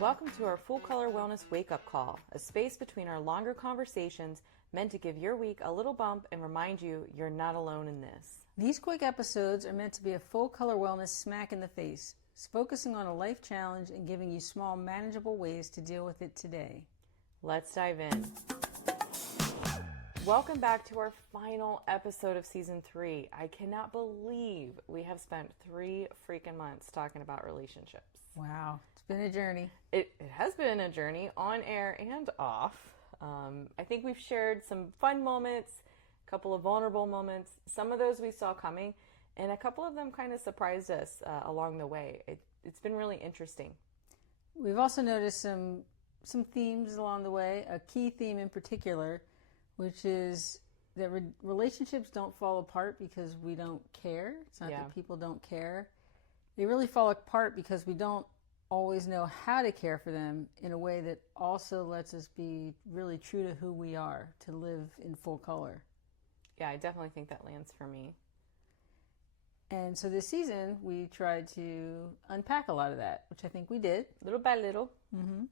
Welcome to our Full Color Wellness Wake-Up Call, a space between our longer conversations meant to give your week a little bump and remind you you're not alone in this. These quick episodes are meant to be a full color wellness smack in the face, focusing on a life challenge and giving you small, manageable ways to deal with it today. Let's dive in. Welcome back to our final episode of Season 3. I cannot believe we have spent 3 freaking months talking about relationships. Wow, it's been a journey. It has been a journey, on air and off. I think we've shared some fun moments, a couple of vulnerable moments. Some of those we saw coming, and a couple of them kind of surprised us along the way. It's been really interesting. We've also noticed some themes along the way, a key theme in particular, which is that relationships don't fall apart because we don't care. It's not that people don't care. They really fall apart because we don't always know how to care for them in a way that also lets us be really true to who we are, to live in full color. Yeah, I definitely think that lands for me. And so this season, we tried to unpack a lot of that, which I think we did. Little by little. Mm-hmm.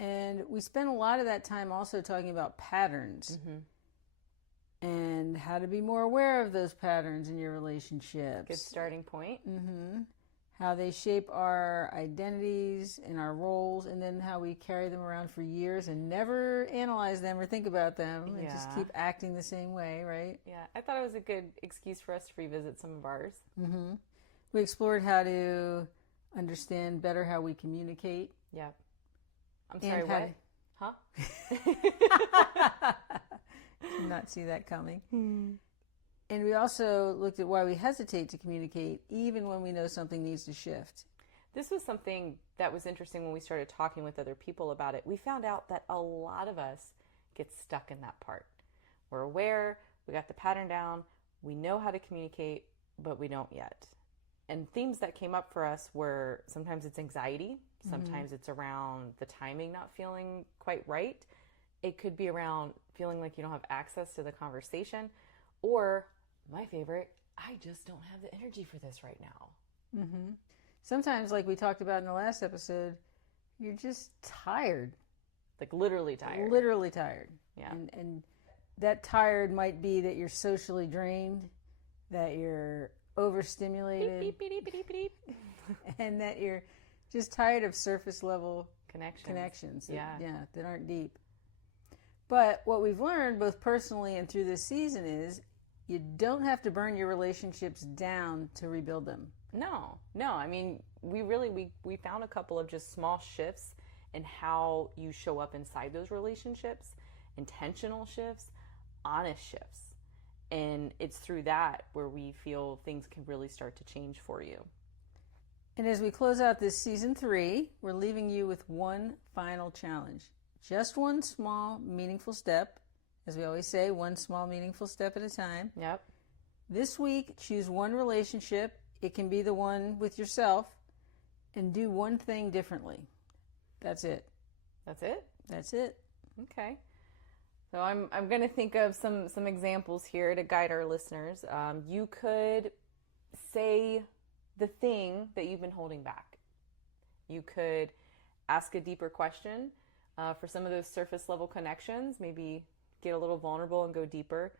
And we spent a lot of that time also talking about patterns and how to be more aware of those patterns in your relationships. Good starting point. Mm-hmm. How they shape our identities and our roles, and then how we carry them around for years and never analyze them or think about them and just keep acting the same way, right? Yeah, I thought it was a good excuse for us to revisit some of ours. Mm-hmm. We explored how to understand better how we communicate. Yeah. I'm sorry, what? Huh? Did not see that coming. And we also looked at why we hesitate to communicate even when we know something needs to shift. This was something that was interesting when we started talking with other people about it. We found out that a lot of us get stuck in that part. We're aware, we got the pattern down, we know how to communicate, but we don't yet. And themes that came up for us were sometimes it's anxiety, sometimes it's around the timing not feeling quite right. It could be around feeling like you don't have access to the conversation, or my favorite, I just don't have the energy for this right now. Mm-hmm. Sometimes, like we talked about in the last episode, you're just tired. Like literally tired. Literally tired. Yeah. And that tired might be that you're socially drained, that you're overstimulated, beep, beep, beep, beep, beep, beep. And that you're just tired of surface level connections that aren't deep. But what we've learned both personally and through this season is you don't have to burn your relationships down to rebuild them. No. I mean, we found a couple of just small shifts in how you show up inside those relationships, intentional shifts, honest shifts. And it's through that where we feel things can really start to change for you. And as we close out this season 3, we're leaving you with one final challenge. Just one small, meaningful step. As we always say, one small, meaningful step at a time. Yep. This week, choose one relationship. It can be the one with yourself. And do one thing differently. That's it. That's it? That's it. Okay. So I'm going to think of some examples here to guide our listeners. You could say the thing that you've been holding back. You could ask a deeper question. For some of those surface level connections, maybe get a little vulnerable and go deeper.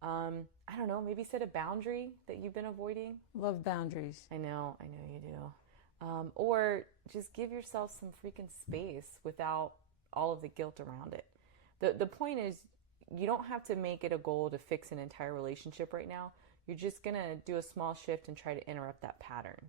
I don't know, maybe set a boundary that you've been avoiding. Love boundaries. I know you do. Or just give yourself some freaking space without all of the guilt around it. The point is, you don't have to make it a goal to fix an entire relationship right now. You're just going to do a small shift and try to interrupt that pattern.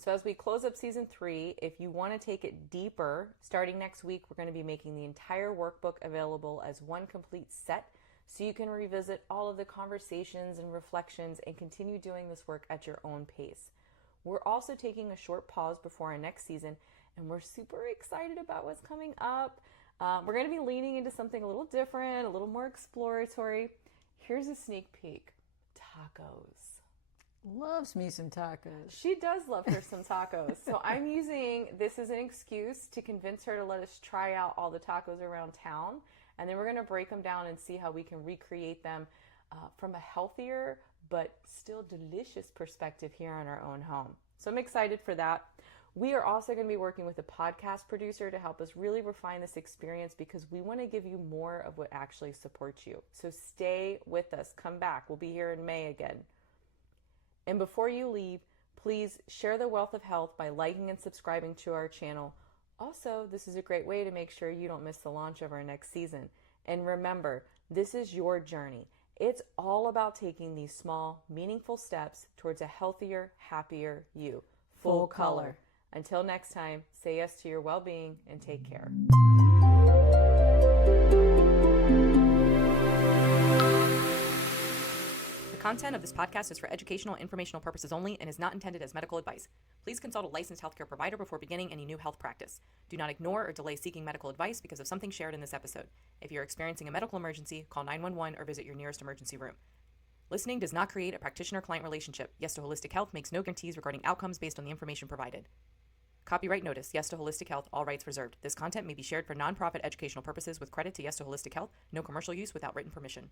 So as we close up season 3, if you want to take it deeper, starting next week, we're going to be making the entire workbook available as one complete set so you can revisit all of the conversations and reflections and continue doing this work at your own pace. We're also taking a short pause before our next season, and we're super excited about what's coming up. We're going to be leaning into something a little different, a little more exploratory. Here's a sneak peek. Tacos. Loves me some tacos. She does love her some tacos. So I'm using this as an excuse to convince her to let us try out all the tacos around town. And then we're going to break them down and see how we can recreate them from a healthier but still delicious perspective here in our own home. So I'm excited for that. We are also going to be working with a podcast producer to help us really refine this experience because we want to give you more of what actually supports you. So stay with us. Come back. We'll be here in May again. And before you leave, please share the wealth of health by liking and subscribing to our channel. Also, this is a great way to make sure you don't miss the launch of our next season. And remember, this is your journey. It's all about taking these small, meaningful steps towards a healthier, happier you. Full color. Until next time, say yes to your well-being and take care. The content of this podcast is for educational and informational purposes only and is not intended as medical advice. Please consult a licensed healthcare provider before beginning any new health practice. Do not ignore or delay seeking medical advice because of something shared in this episode. If you're experiencing a medical emergency, call 911 or visit your nearest emergency room. Listening does not create a practitioner-client relationship. Yes to Holistic Health makes no guarantees regarding outcomes based on the information provided. Copyright notice, Yes to Holistic Health, all rights reserved. This content may be shared for nonprofit educational purposes with credit to Yes to Holistic Health. No commercial use without written permission.